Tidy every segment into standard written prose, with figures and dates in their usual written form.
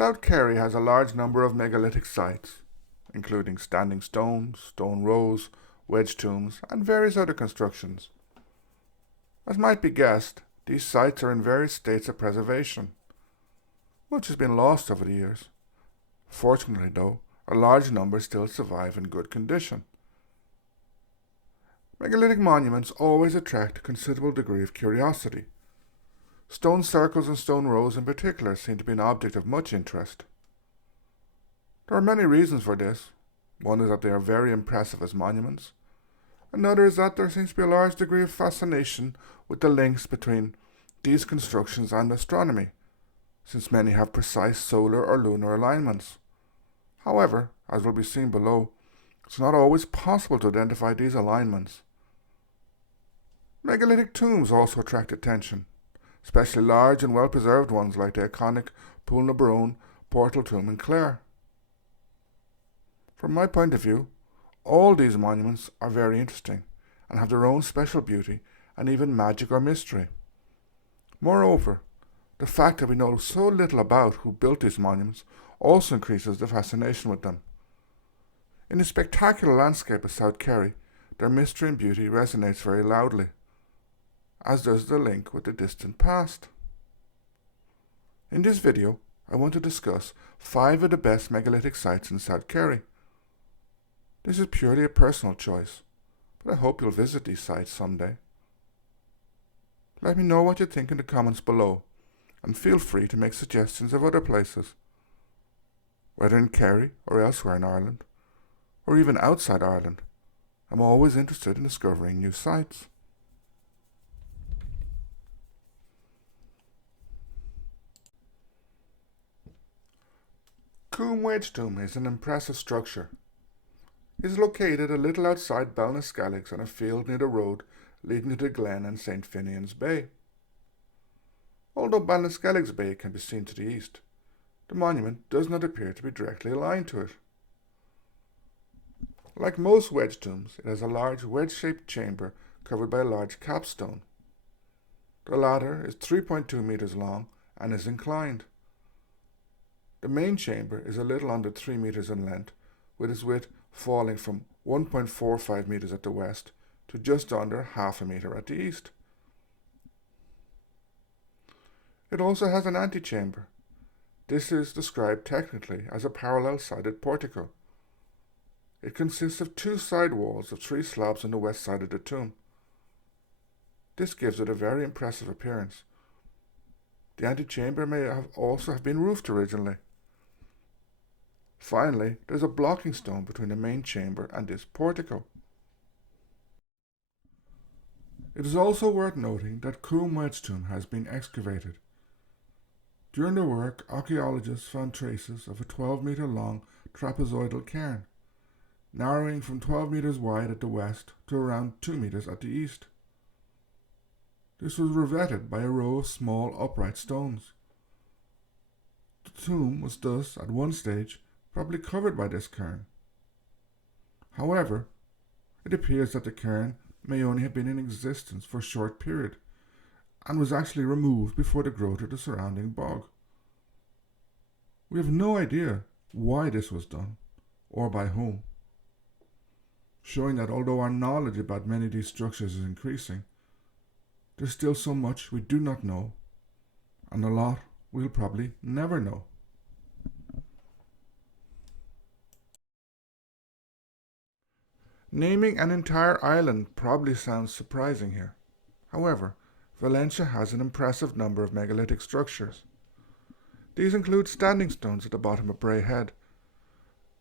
South Kerry has a large number of megalithic sites, including standing stones, stone rows, wedge tombs, and various other constructions. As might be guessed, these sites are in various states of preservation. Much has been lost over the years. Fortunately, though, a large number still survive in good condition. Megalithic monuments always attract a considerable degree of curiosity. Stone circles and stone rows in particular seem to be an object of much interest. There are many reasons for this. One is that they are very impressive as monuments. Another is that there seems to be a large degree of fascination with the links between these constructions and astronomy, since many have precise solar or lunar alignments. However, as will be seen below, it's not always possible to identify these alignments. Megalithic tombs also attract attention, especially large and well-preserved ones like the iconic Poulnabarone Portal Tomb in Clare. From my point of view, all these monuments are very interesting and have their own special beauty and even magic or mystery. Moreover, the fact that we know so little about who built these monuments also increases the fascination with them. In the spectacular landscape of South Kerry, their mystery and beauty resonates very loudly, as does the link with the distant past. In this video, I want to discuss 5 of the best megalithic sites in South Kerry. This is purely a personal choice, but I hope you'll visit these sites someday. Let me know what you think in the comments below, and feel free to make suggestions of other places. Whether in Kerry or elsewhere in Ireland, or even outside Ireland, I'm always interested in discovering new sites. Coom Wedge Tomb is an impressive structure. It is located a little outside Ballinascalig on a field near the road leading to the Glen and St. Finian's Bay. Although Ballinascalig's Bay can be seen to the east, the monument does not appear to be directly aligned to it. Like most wedge tombs, it has a large wedge-shaped chamber covered by a large capstone. The latter is 3.2 meters long and is inclined. The main chamber is a little under 3 meters in length, with its width falling from 1.45 meters at the west to just under half a meter at the east. It also has an antechamber. This is described technically as a parallel-sided portico. It consists of 2 side walls of 3 slabs on the west side of the tomb. This gives it a very impressive appearance. The antechamber may also have been roofed originally. Finally, there's a blocking stone between the main chamber and this portico. It is also worth noting that Coom Wedge Tomb has been excavated. During the work, archaeologists found traces of a 12-meter long trapezoidal cairn, narrowing from 12 meters wide at the west to around 2 meters at the east. This was revetted by a row of small upright stones. The tomb was thus, at one stage, probably covered by this cairn. However, it appears that the cairn may only have been in existence for a short period, and was actually removed before the growth of the surrounding bog. We have no idea why this was done, or by whom, showing that although our knowledge about many of these structures is increasing, there's still so much we do not know, and a lot we'll probably never know. Naming an entire island probably sounds surprising here. However, Valentia has an impressive number of megalithic structures. These include standing stones at the bottom of Bray Head.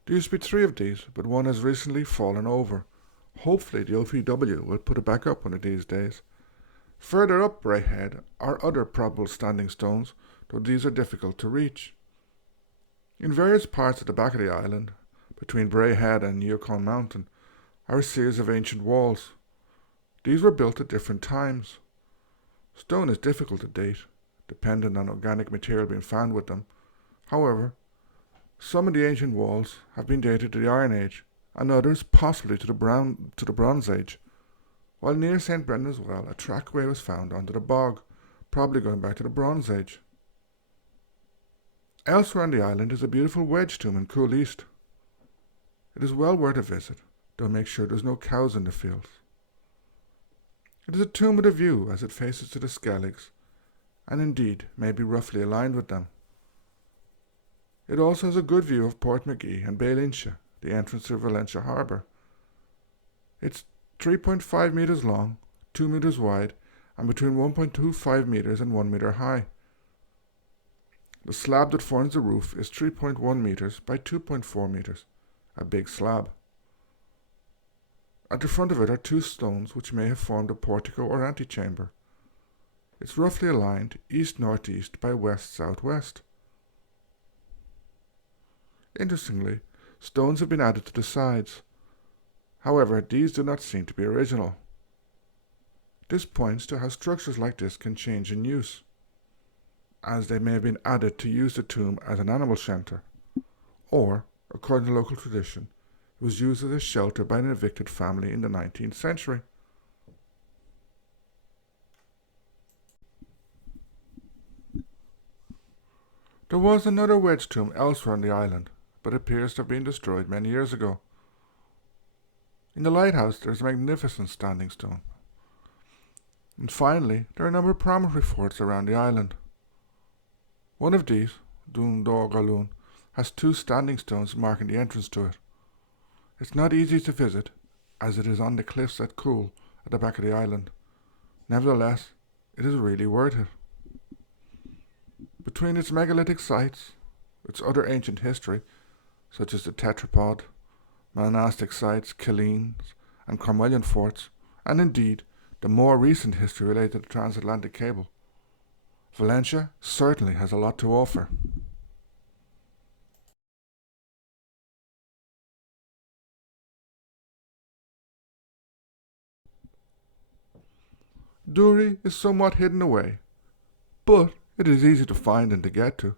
There used to be 3 of these, but one has recently fallen over. Hopefully the OPW will put it back up one of these days. Further up Bray Head are other probable standing stones, though these are difficult to reach. In various parts at the back of the island, between Bray Head and Yukon Mountain, are a series of ancient walls. These were built at different times. Stone is difficult to date, dependent on organic material being found with them. However, some of the ancient walls have been dated to the Iron Age, and others possibly to the Bronze Age, while near St. Brendan's Well a trackway was found under the bog, probably going back to the Bronze Age. Elsewhere on the island is a beautiful Wedge tomb in Cool East. It is well worth a visit, though make sure there's no cows in the fields. It is a tomb with a view as it faces to the Skelligs, and indeed may be roughly aligned with them. It also has a good view of Portmagee and Valentia, the entrance to Valentia harbour. It's 3.5 metres long, 2 metres wide, and between 1.25 metres and 1 metre high. The slab that forms the roof is 3.1 metres by 2.4 metres, a big slab. At the front of it are two stones which may have formed a portico or antechamber. It's roughly aligned east-northeast by west-southwest. Interestingly, stones have been added to the sides. However, these do not seem to be original. This points to how structures like this can change in use, as they may have been added to use the tomb as an animal shelter, or, according to local tradition, it was used as a shelter by an evicted family in the 19th century. There was another Wedge tomb elsewhere on the island, but appears to have been destroyed many years ago. In the lighthouse there is a magnificent standing stone. And finally, there are a number of promontory forts around the island. One of these, Ghallán, has two standing stones marking the entrance to it. It's not easy to visit, as it is on the cliffs at Cool at the back of the island. Nevertheless, it is really worth it. Between its megalithic sites, its other ancient history, such as the tetrapod, monastic sites, Ghallán, and Cromwellian forts, and indeed the more recent history related to the transatlantic cable, Valentia certainly has a lot to offer. Doory is somewhat hidden away, but it is easy to find and to get to.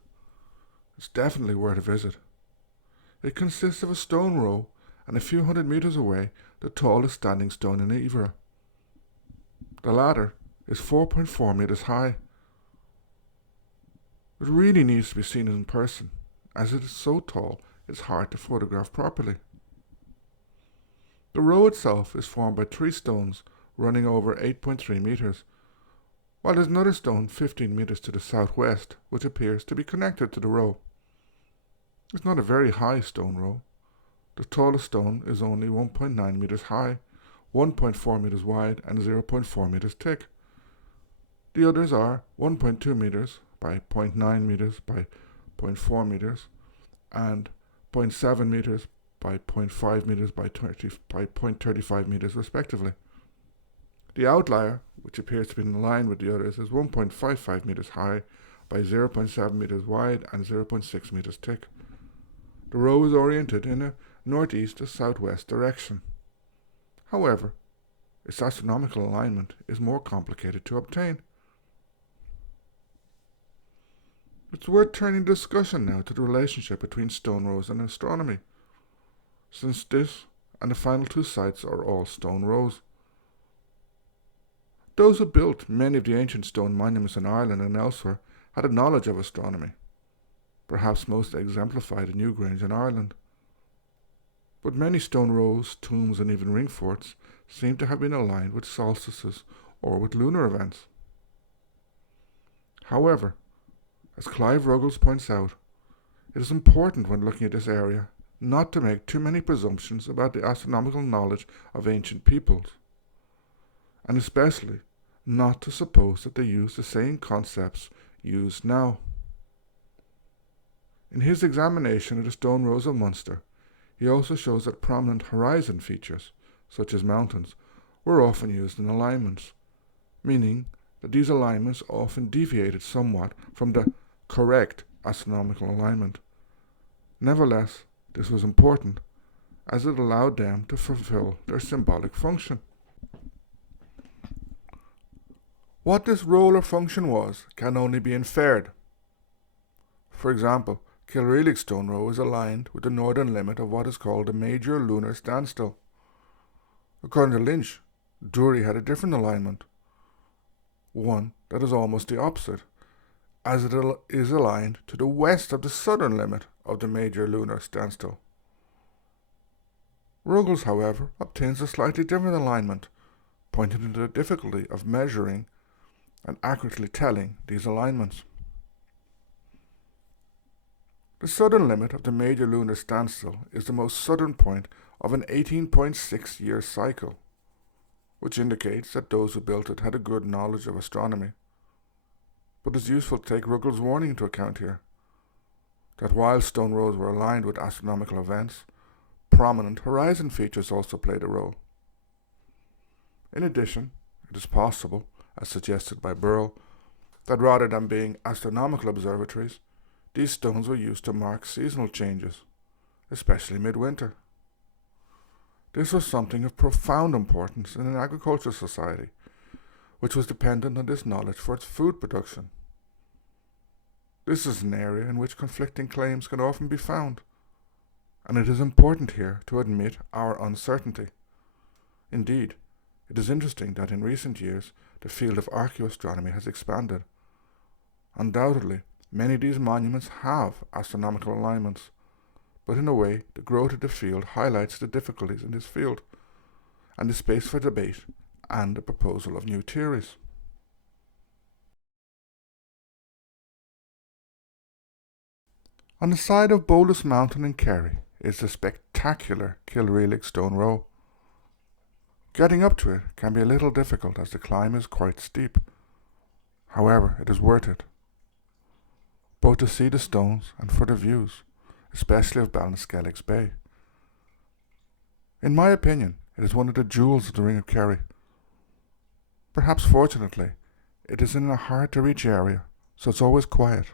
It's definitely worth a visit. It consists of a stone row and a few hundred metres away the tallest standing stone in Eightercua. The latter is 4.4 metres high. It really needs to be seen in person, as it is so tall it's hard to photograph properly. The row itself is formed by 3 stones running over 8.3 metres, while there's another stone 15 metres to the southwest which appears to be connected to the row. It's not a very high stone row. The tallest stone is only 1.9 metres high, 1.4 metres wide and 0.4 metres thick. The others are 1.2 metres by 0.9 metres by 0.4 metres and 0.7 metres by 0.5 metres by 0.35 metres respectively. The outlier, which appears to be in line with the others, is 1.55 metres high by 0.7 metres wide and 0.6 metres thick. The row is oriented in a northeast to southwest direction. However, its astronomical alignment is more complicated to obtain. It's worth turning the discussion now to the relationship between stone rows and astronomy, since this and the final 2 sites are all stone rows. Those who built many of the ancient stone monuments in Ireland and elsewhere had a knowledge of astronomy, perhaps most exemplified in Newgrange in Ireland. But many stone rows, tombs and even ring forts seem to have been aligned with solstices or with lunar events. However, as Clive Ruggles points out, it is important when looking at this area not to make too many presumptions about the astronomical knowledge of ancient peoples, and especially not to suppose that they use the same concepts used now. In his examination of the stone rows of Munster, he also shows that prominent horizon features, such as mountains, were often used in alignments, meaning that these alignments often deviated somewhat from the correct astronomical alignment. Nevertheless, this was important, as it allowed them to fulfill their symbolic function. What this role or function was can only be inferred. For example, Rialaigh Stone Row is aligned with the northern limit of what is called the major lunar standstill. According to Lynch, Doory had a different alignment, one that is almost the opposite, as it is aligned to the west of the southern limit of the major lunar standstill. Ruggles, however, obtains a slightly different alignment, pointing to the difficulty of measuring and accurately telling these alignments. The southern limit of the major lunar standstill is the most southern point of an 18.6-year cycle, which indicates that those who built it had a good knowledge of astronomy. But it's useful to take Ruggles' warning into account here, that while stone rows were aligned with astronomical events, prominent horizon features also played a role. In addition, it is possible, as suggested by Burrell, that rather than being astronomical observatories, these stones were used to mark seasonal changes, especially midwinter. This was something of profound importance in an agricultural society, which was dependent on this knowledge for its food production. This is an area in which conflicting claims can often be found, and it is important here to admit our uncertainty. Indeed, it is interesting that in recent years the field of archaeoastronomy has expanded. Undoubtedly, many of these monuments have astronomical alignments, but in a way the growth of the field highlights the difficulties in this field, and the space for debate and the proposal of new theories. On the side of Bolus Mountain in Kerry is the spectacular Ghallán Stone Row. Getting up to it can be a little difficult as the climb is quite steep. However, it is worth it, both to see the stones and for the views, especially of Ballinascalig's Bay. In my opinion, it is one of the jewels of the Ring of Kerry. Perhaps fortunately, it is in a hard-to-reach area, so it's always quiet.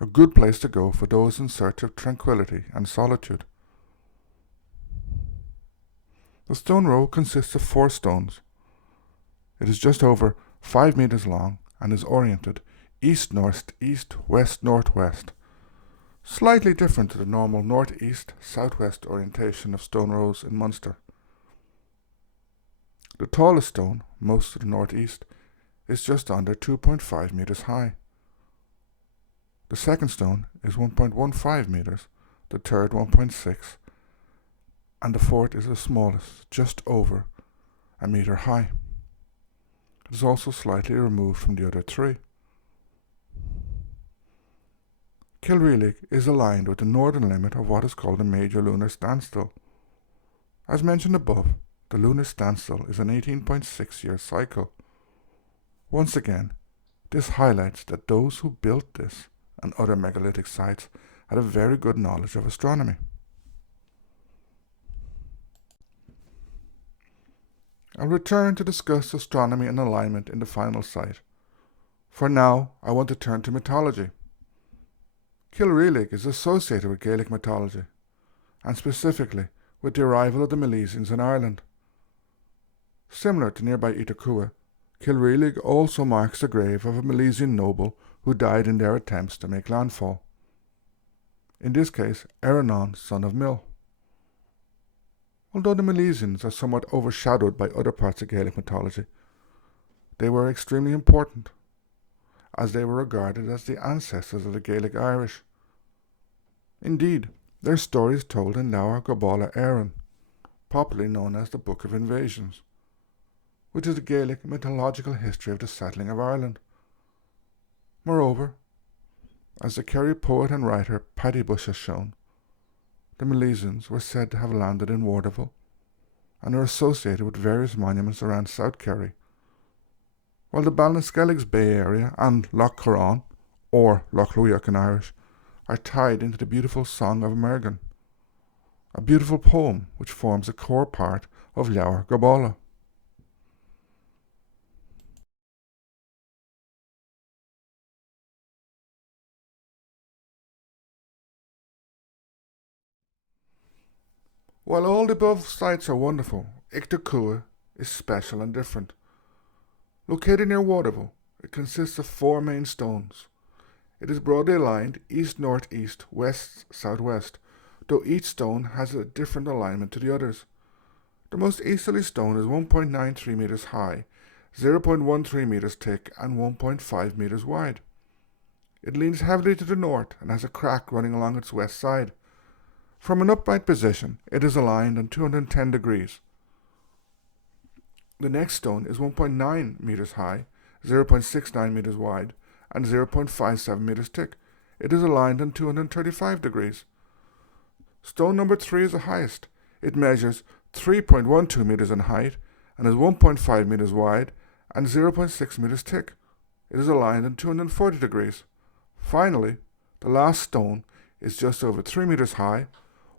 A good place to go for those in search of tranquility and solitude. The stone row consists of 4 stones. It is just over 5 meters long and is oriented east-northeast, west-northwest, slightly different to the normal northeast-southwest orientation of stone rows in Munster. The tallest stone, most to the northeast, is just under 2.5 meters high. The second stone is 1.15 meters, the third 1.6, and the fourth is the smallest, just over a meter high. It is also slightly removed from the other 3. Rialaigh is aligned with the northern limit of what is called the major lunar standstill. As mentioned above, the lunar standstill is an 18.6-year cycle. Once again, this highlights that those who built this and other megalithic sites had a very good knowledge of astronomy. I'll return to discuss astronomy and alignment in the final site. For now, I want to turn to mythology. Rialaigh is associated with Gaelic mythology, and specifically with the arrival of the Milesians in Ireland. Similar to nearby Eightercua, Rialaigh also marks the grave of a Milesian noble who died in their attempts to make landfall. In this case, Eireann, son of Mill. Although the Milesians are somewhat overshadowed by other parts of Gaelic mythology, they were extremely important, as they were regarded as the ancestors of the Gaelic Irish. Indeed, their story is told in Leabhar Gabála Éireann, popularly known as the Book of Invasions, which is the Gaelic mythological history of the settling of Ireland. Moreover, as the Kerry poet and writer Paddy Bush has shown, the Milesians were said to have landed in Wardaville and are associated with various monuments around South Kerry, while the Ballinascalig's Bay area and Loch Ghallán, or Loch Luiach in Irish, are tied into the beautiful Song of Mergin, a beautiful poem which forms a core part of Leabhar Gabála. While all the above sites are wonderful, Eightercua is special and different. Located near Wardaville, it consists of 4 main stones. It is broadly aligned east-northeast, west-southwest, though each stone has a different alignment to the others. The most easterly stone is 1.93 meters high, 0.13 meters thick, and 1.5 meters wide. It leans heavily to the north and has a crack running along its west side. From an upright position, it is aligned on 210 degrees. The next stone is 1.9 meters high, 0.69 meters wide, and 0.57 meters thick. It is aligned on 235 degrees. Stone number 3 is the highest. It measures 3.12 meters in height and is 1.5 meters wide and 0.6 meters thick. It is aligned on 240 degrees. Finally, the last stone is just over 3 meters high,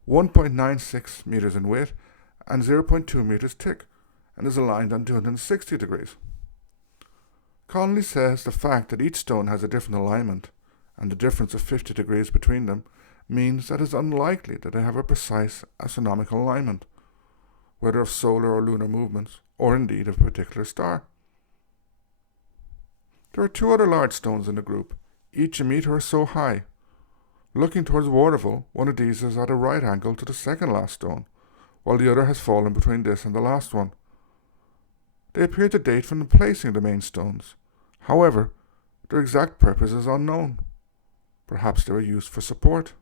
1.96 meters in width, and 0.2 meters thick, and is aligned on 260 degrees. Connolly says the fact that each stone has a different alignment, and the difference of 50 degrees between them, means that it is unlikely that they have a precise astronomical alignment, whether of solar or lunar movements, or indeed of a particular star. There are 2 other large stones in the group, each a meter or so high. Looking towards Waterville, one of these is at a right angle to the second last stone, while the other has fallen between this and the last one. They appear to date from the placing of the main stones. However, their exact purpose is unknown. Perhaps they were used for support.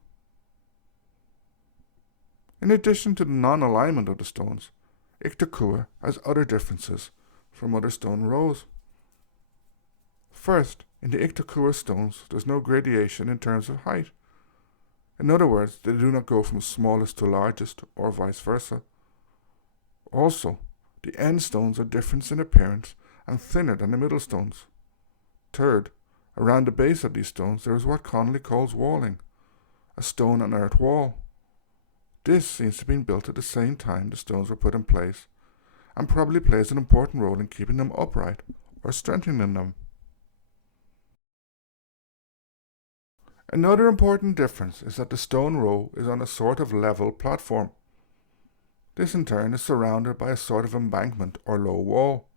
In addition to the non-alignment of the stones, Eightercua has other differences from other stone rows. First, in the Eightercua stones, there is no gradation in terms of height. In other words, they do not go from smallest to largest, or vice versa. Also, the end stones are different in appearance and thinner than the middle stones. Third, around the base of these stones there is what Connolly calls walling, a stone and earth wall. This seems to have been built at the same time the stones were put in place, and probably plays an important role in keeping them upright or strengthening them. Another important difference is that the stone row is on a sort of level platform. This in turn is surrounded by a sort of embankment or low wall.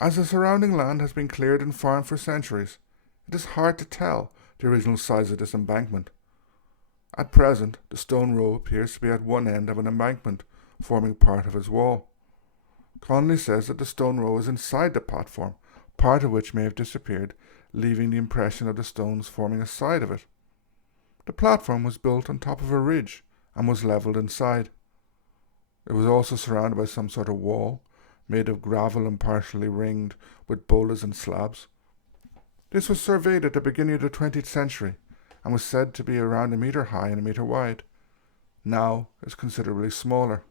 As the surrounding land has been cleared and farmed for centuries, it is hard to tell the original size of this embankment. At present, the stone row appears to be at one end of an embankment, forming part of its wall. Connolly says that the stone row is inside the platform, part of which may have disappeared, leaving the impression of the stones forming a side of it. The platform was built on top of a ridge and was levelled inside. It was also surrounded by some sort of wall, made of gravel and partially ringed with boulders and slabs. This was surveyed at the beginning of the 20th century and was said to be around a metre high and a metre wide. Now it is considerably smaller.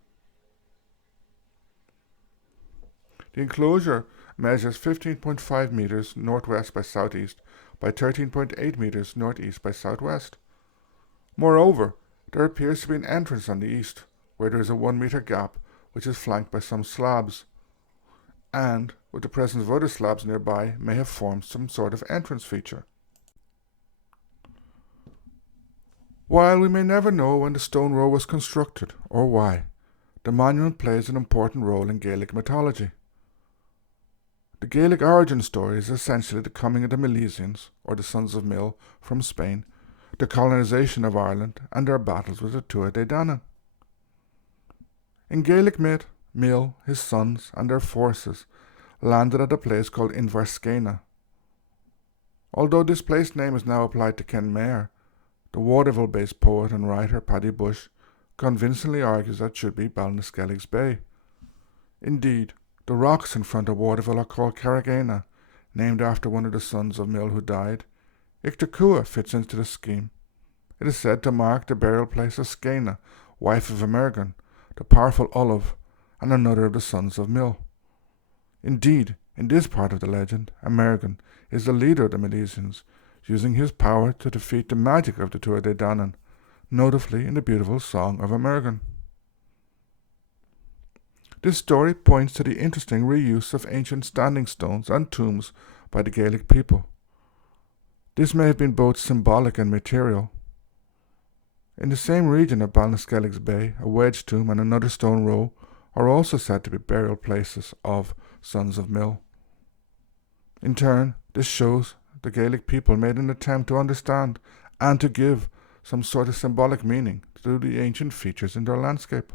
The enclosure measures 15.5 metres northwest by southeast by 13.8 metres northeast by southwest. Moreover, there appears to be an entrance on the east, where there is a 1 metre gap which is flanked by some slabs, and, with the presence of other slabs nearby, may have formed some sort of entrance feature. While we may never know when the stone row was constructed or why, the monument plays an important role in Gaelic mythology. The Gaelic origin story is essentially the coming of the Milesians, or the sons of Mill, from Spain, the colonisation of Ireland, and their battles with the Tuatha Dé Danann. In Gaelic myth, Mill, his sons, and their forces landed at a place called Inverskeina. Although this place name is now applied to Kenmare, the Waterville-based poet and writer Paddy Bush convincingly argues that it should be Ballinaskellig's Bay. Indeed, the rocks in front of Waterville are called Carragena, named after one of the sons of Mill who died. Eightercua fits into the scheme. It is said to mark the burial place of Skeina, wife of Emergan, the powerful Olive, and another of the sons of Mill. Indeed, in this part of the legend, Emergan is the leader of the Milesians, using his power to defeat the magic of the Tuatha Dé Danann, notably in the beautiful Song of Emergan. This story points to the interesting reuse of ancient standing stones and tombs by the Gaelic people. This may have been both symbolic and material. In the same region of Ballinaskellig's Bay, a Wedge tomb and another stone row are also said to be burial places of sons of Mill. In turn, this shows the Gaelic people made an attempt to understand and to give some sort of symbolic meaning to the ancient features in their landscape.